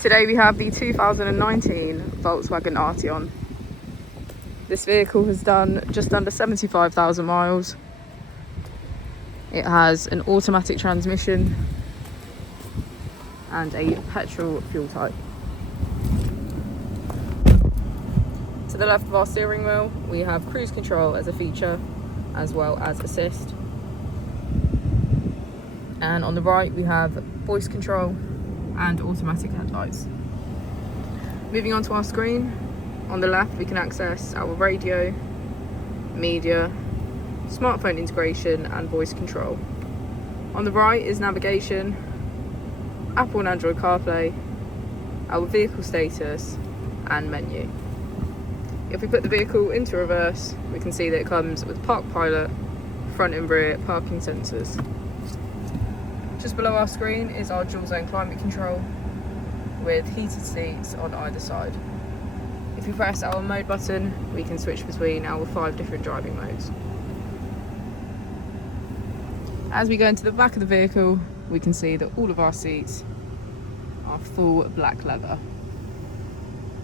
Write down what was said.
Today we have the 2019 Volkswagen Arteon. This vehicle has done just under 75,000 miles. It has an automatic transmission and a petrol fuel type. To the left of our steering wheel, we have cruise control as a feature, as well as assist. And on the right, we have voice control and automatic headlights. Moving on to our screen, on the left we can access our radio, media, smartphone integration and voice control. On the right is navigation, Apple and Android CarPlay, our vehicle status and menu. If we put the vehicle into reverse, we can see that it comes with Park Pilot, front and rear parking sensors. Just below our screen is our dual zone climate control with heated seats on either side. If we press our mode button, we can switch between our 5 different driving modes. As we go into the back of the vehicle, we can see that all of our seats are full black leather.